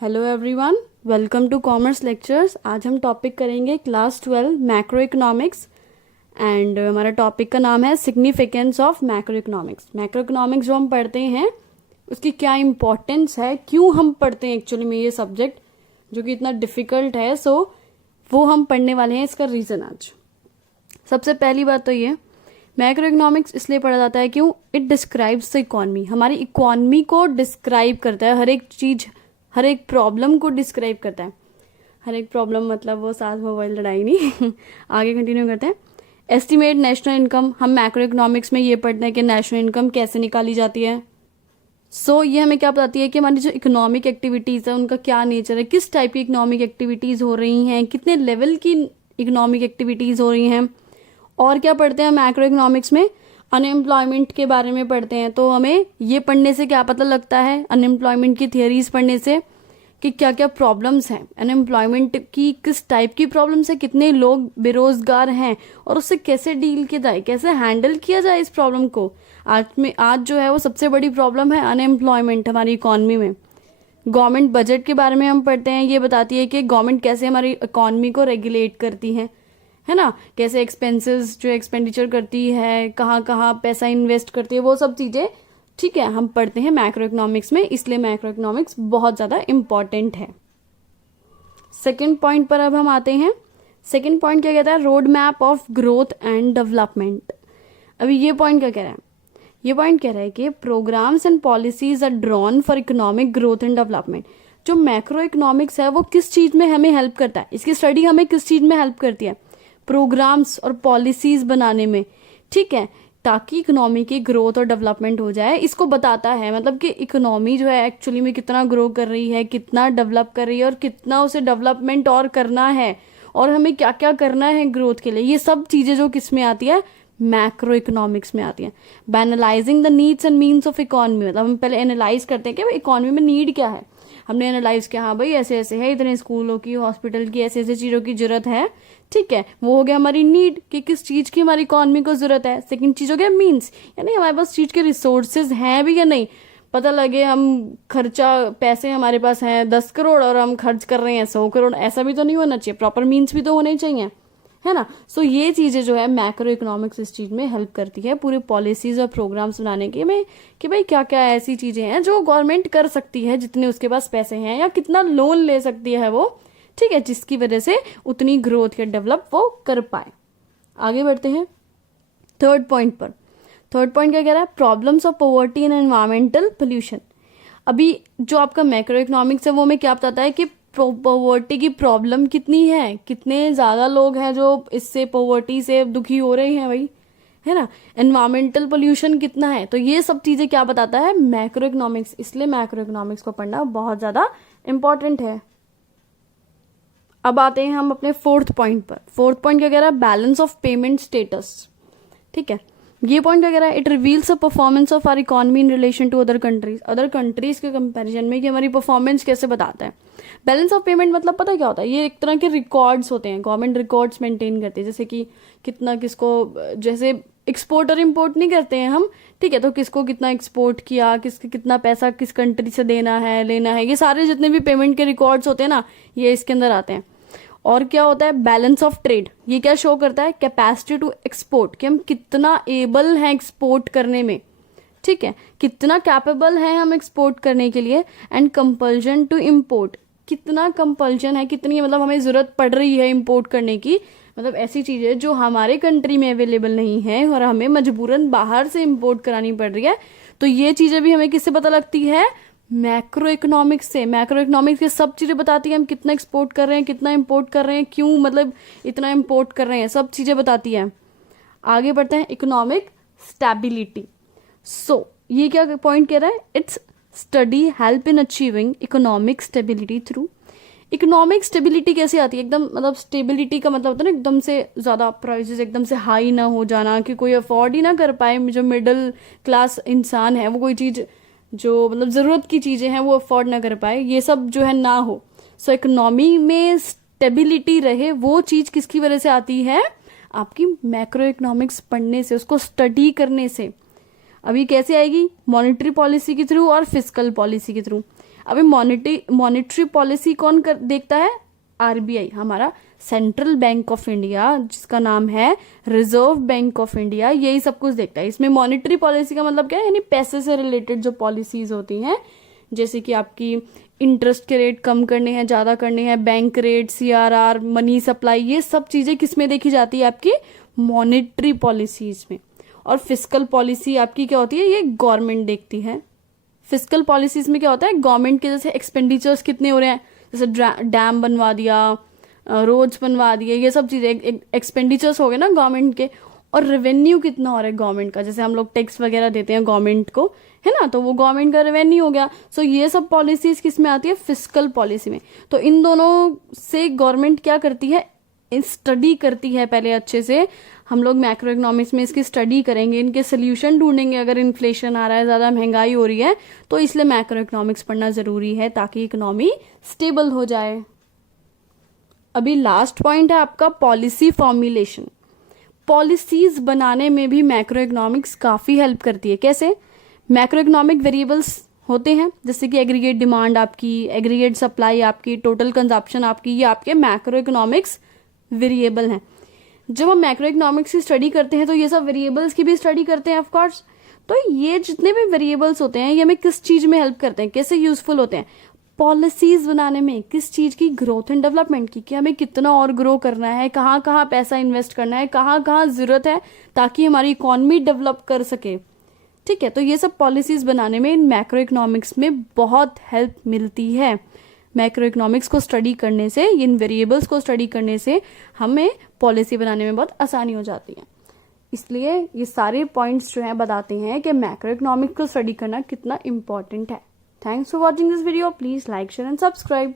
Hello everyone, welcome to commerce lectures. आज हम topic करेंगे क्लास 12 मैक्रो इकोनॉमिक्स एंड हमारा टॉपिक का नाम है significance of macro economics. Macro economics जो हम पढ़ते हैं उसकी क्या इम्पोर्टेंस है, क्यों हम पढ़ते हैं एक्चुअली में ये सब्जेक्ट जो कि इतना डिफिकल्ट है, वो हम पढ़ने वाले हैं, इसका रीज़न आज। सबसे पहली बात तो ये, मैक्रो इकोनॉमिक्स इसलिए पढ़ा जाता है क्यों? It describes the economy. हमारी इकोनॉमी को डिस्क्राइब करता है, हर एक चीज, हर एक प्रॉब्लम को डिस्क्राइब करता है। हर एक प्रॉब्लम मतलब वो सास मोबाइल लड़ाई नहीं आगे कंटिन्यू करते हैं। एस्टिमेट नेशनल इनकम, हम मैक्रो इकोनॉमिक्स में ये पढ़ते हैं कि नेशनल इनकम कैसे निकाली जाती है। ये हमें क्या बताती है कि हमारी जो इकोनॉमिक एक्टिविटीज़ है उनका क्या नेचर है, किस टाइप की इकोनॉमिक एक्टिविटीज़ हो रही हैं, कितने लेवल की इकोनॉमिक एक्टिविटीज़ हो रही हैं। और क्या पढ़ते हैं मैक्रो इकोनॉमिक्स में? अनएम्प्लॉयमेंट के बारे में पढ़ते हैं। तो हमें ये पढ़ने से क्या पता लगता है, अनएम्प्लॉयमेंट की थियरीज पढ़ने से, कि क्या क्या प्रॉब्लम्स हैं, अनएम्प्लॉयमेंट की किस टाइप की प्रॉब्लम्स है, कितने लोग बेरोजगार हैं और उससे कैसे डील किया जाए, कैसे हैंडल किया जाए इस प्रॉब्लम को। आज जो है वो सबसे बड़ी प्रॉब्लम है अनएम्प्लॉयमेंट हमारी इकॉनमी में। गवर्नमेंट बजट के बारे में हम पढ़ते हैं, ये बताती है कि गवर्नमेंट कैसे हमारी इकॉनमी को रेगुलेट करती है ना, कैसे एक्सपेंसेस जो एक्सपेंडिचर करती है, कहाँ कहाँ पैसा इन्वेस्ट करती है, वो सब चीज़ें, ठीक है, हम पढ़ते हैं मैक्रो इकोनॉमिक्स में। इसलिए मैक्रो इकोनॉमिक्स बहुत ज़्यादा इम्पॉर्टेंट है। सेकेंड पॉइंट पर अब हम आते हैं। सेकेंड पॉइंट क्या कहता है? Road map of growth and development. अभी ये पॉइंट क्या कह रहा है? ये पॉइंट कह रहा है कि programmes and policies are drawn for economic growth and development. जो मैक्रो इकोनॉमिक्स है वो किस चीज़ में हमें हेल्प करता है, इसकी स्टडी हमें किस चीज़ में हेल्प करती है? प्रोग्राम्स और पॉलिसीज बनाने में, ठीक है, ताकि इकोनॉमी की ग्रोथ और डेवलपमेंट हो जाए। इसको बताता है, मतलब कि इकोनॉमी जो है एक्चुअली में कितना ग्रो कर रही है, कितना डेवलप कर रही है और कितना उसे डेवलपमेंट और करना है, और हमें क्या क्या करना है ग्रोथ के लिए। ये सब चीज़ें जो किस में आती है? मैक्रो इकोनॉमिक्स में आती है। By analysing the needs and means of economy, मतलब हम पहले एनालाइज करते हैं कि भाई इकोनॉमी में नीड क्या है। हमने एनालाइज किया, हाँ भाई ऐसे ऐसे है, इतने स्कूलों की, हॉस्पिटल की, ऐसे ऐसे चीज़ों की जरूरत है, ठीक है, वो हो गया हमारी नीड कि किस चीज़ की हमारी इकोनॉमी को जरूरत है। सेकंड चीज़ हो गया मीन्स, यानी हमारे पास चीज़ के रिसोर्सेज हैं भी या नहीं। पता लगे हम खर्चा, पैसे हमारे पास हैं 10 करोड़ और हम खर्च कर रहे हैं 100 करोड़, ऐसा भी तो नहीं होना चाहिए। प्रॉपर मीन्स भी तो होने चाहिए, है ना। ये चीज़ें जो है मैक्रो इकोनॉमिक्स इस चीज़ में हेल्प करती है, पूरे पॉलिसीज और प्रोग्राम्स बनाने के में, कि भाई क्या क्या ऐसी चीज़ें हैं जो गवर्नमेंट कर सकती है, जितने उसके पास पैसे हैं, या कितना लोन ले सकती है वो, ठीक है, जिसकी वजह से उतनी ग्रोथ या डेवलप वो कर पाए। आगे बढ़ते हैं थर्ड पॉइंट पर। थर्ड पॉइंट क्या कह रहा है? Problems of poverty and environmental pollution. अभी जो आपका मैक्रो इकोनॉमिक्स है वो हमें क्या बताता है कि पॉवर्टी की प्रॉब्लम कितनी है, कितने ज़्यादा लोग हैं जो इससे पॉवर्टी से दुखी हो रहे हैं भाई, है ना। एनवायरमेंटल पोल्यूशन कितना है, तो ये सब चीज़ें क्या बताता है? Macro economics. इसलिए मैक्रो इकोनॉमिक्स को पढ़ना बहुत ज़्यादा इंपॉर्टेंट है। अब आते हैं हम अपने फोर्थ पॉइंट पर। फोर्थ पॉइंट क्या कह रहा है? बैलेंस ऑफ पेमेंट स्टेटस, ठीक है। ये पॉइंट क्या कह रहा है? It reveals the performance of our economy in relation to other countries. Other countries के कंपैरिजन में कि हमारी परफॉर्मेंस कैसे बताता है। बैलेंस ऑफ पेमेंट मतलब पता क्या होता है? ये एक तरह के रिकॉर्ड्स होते हैं, गवर्नमेंट रिकॉर्ड्स मेंटेन करती है, जैसे कि कितना किसको, जैसे एक्सपोर्ट और इम्पोर्ट नहीं करते हैं हम, ठीक है, तो किसको कितना एक्सपोर्ट किया, कितना पैसा किस कंट्री से देना है, लेना है, ये सारे जितने भी पेमेंट के रिकॉर्ड्स होते हैं ना, ये इसके अंदर आते हैं। और क्या होता है? Balance of trade. ये क्या शो करता है? कैपेसिटी टू एक्सपोर्ट, कि हम कितना एबल हैं एक्सपोर्ट करने में, ठीक है, कितना कैपेबल है हम एक्सपोर्ट करने के लिए। एंड कंपल्जन टू इम्पोर्ट, कितना कंपल्जन है, कितनी मतलब हमें जरूरत पड़ रही है इम्पोर्ट करने की, मतलब ऐसी चीजें जो हमारे कंट्री में अवेलेबल नहीं है और हमें मजबूरन बाहर से इम्पोर्ट करानी पड़ रही है। तो ये चीजें भी हमें किससे पता लगती है? मैक्रो इकोनॉमिक्स से। मैक्रो इकोनॉमिक्स ये सब चीजें बताती है, हम कितना एक्सपोर्ट कर रहे हैं, कितना इंपोर्ट कर रहे हैं, क्यों मतलब इतना इंपोर्ट कर रहे हैं, सब चीजें बताती है। आगे बढ़ते हैं, इकोनॉमिक स्टेबिलिटी। ये क्या पॉइंट कह रहा है? It's study help in achieving economic stability through. Economic stability कैसे आती है? एकदम मतलब स्टेबिलिटी का मतलब होता है ना एकदम से ज्यादा प्राइसेस एकदम से हाई ना हो जाना, कि कोई अफोर्ड ही ना कर पाए, जो मिडिल क्लास इंसान है वो कोई चीज जो मतलब जरूरत की चीजें हैं वो अफोर्ड ना कर पाए, ये सब जो है ना हो। इकोनॉमी में स्टेबिलिटी रहे, वो चीज किसकी वजह से आती है? आपकी मैक्रो इकोनॉमिक्स पढ़ने से, उसको स्टडी करने से। अभी कैसे आएगी? मॉनेटरी पॉलिसी के थ्रू और फिस्कल पॉलिसी के थ्रू। अभी मॉनेटरी पॉलिसी कौन देखता है? आरबीआई, हमारा सेंट्रल बैंक ऑफ इंडिया, जिसका नाम है रिजर्व बैंक ऑफ इंडिया, यही सब कुछ देखता है। इसमें मॉनेटरी पॉलिसी का मतलब क्या है? यानी पैसे से रिलेटेड जो पॉलिसीज होती हैं, जैसे कि आपकी इंटरेस्ट के रेट कम करने हैं, ज्यादा करने हैं, bank rate, CRR, money supply, ये सब चीजें किसमें देखी जाती है? आपकी मॉनेटरी पॉलिसीज में। और फिस्कल पॉलिसी आपकी क्या होती है? ये गवर्नमेंट देखती है। फिस्कल पॉलिसीज में क्या होता है? गवर्नमेंट के जैसे एक्सपेंडिचर्स कितने हो रहे हैं, जैसे डैम बनवा दिया, रोड्स बनवा दिए, ये सब चीजें एक्सपेंडिचर्स हो गए ना गवर्नमेंट के। और रेवेन्यू कितना हो रहा है गवर्नमेंट का, जैसे हम लोग टैक्स वगैरह देते हैं गवर्नमेंट को, है ना, तो वो गवर्नमेंट का रेवेन्यू हो गया। सो ये सब पॉलिसीज किस में आती है? फिस्कल पॉलिसी में। तो इन दोनों से गवर्नमेंट क्या करती है? स्टडी करती है पहले अच्छे से। हम लोग मैक्रो इकोनॉमिक्स में इसकी स्टडी करेंगे, इनके सोल्यूशन ढूंढेंगे। अगर इन्फ्लेशन आ रहा है, ज्यादा महंगाई हो रही है, तो इसलिए मैक्रो इकोनॉमिक्स पढ़ना जरूरी है ताकि इकोनॉमी स्टेबल हो जाए। अभी लास्ट पॉइंट है आपका पॉलिसी फॉर्मुलेशन। पॉलिसीज बनाने में भी मैक्रो इकोनॉमिक्स काफी हेल्प करती है। कैसे? मैक्रो इकोनॉमिक वेरिएबल्स होते हैं, जैसे कि एग्रीगेट डिमांड आपकी, एग्रीगेट सप्लाई आपकी, टोटल कंजप्शन आपकी, ये आपके मैक्रो इकोनॉमिक्स वेरिएबल हैं। जब हम मैक्रो इकोनॉमिक्स की स्टडी करते हैं तो ये सब वेरिएबल्स की भी स्टडी करते हैं ऑफकोर्स। तो ये जितने भी वेरिएबल्स होते हैं, ये हमें किस चीज में हेल्प करते हैं, कैसे यूजफुल होते हैं? पॉलिसीज बनाने में। किस चीज की? ग्रोथ एंड डेवलपमेंट की, कि हमें कितना और ग्रो करना है, कहाँ कहाँ पैसा इन्वेस्ट करना है, कहाँ कहाँ जरूरत है, ताकि हमारी इकोनॉमी डेवलप कर सके। ठीक है, तो ये सब पॉलिसीज बनाने में इन मैक्रो इकोनॉमिक्स में बहुत हेल्प मिलती है। मैक्रो इकोनॉमिक्स को स्टडी करने से, इन वेरिएबल्स को स्टडी करने से हमें पॉलिसी बनाने में बहुत आसानी हो जाती है। इसलिए ये सारे पॉइंट्स जो हैं बताते हैं कि मैक्रो इकोनॉमिक्स को स्टडी करना कितना इंपॉर्टेंट है। Thanks for watching this video. Please like, share and subscribe.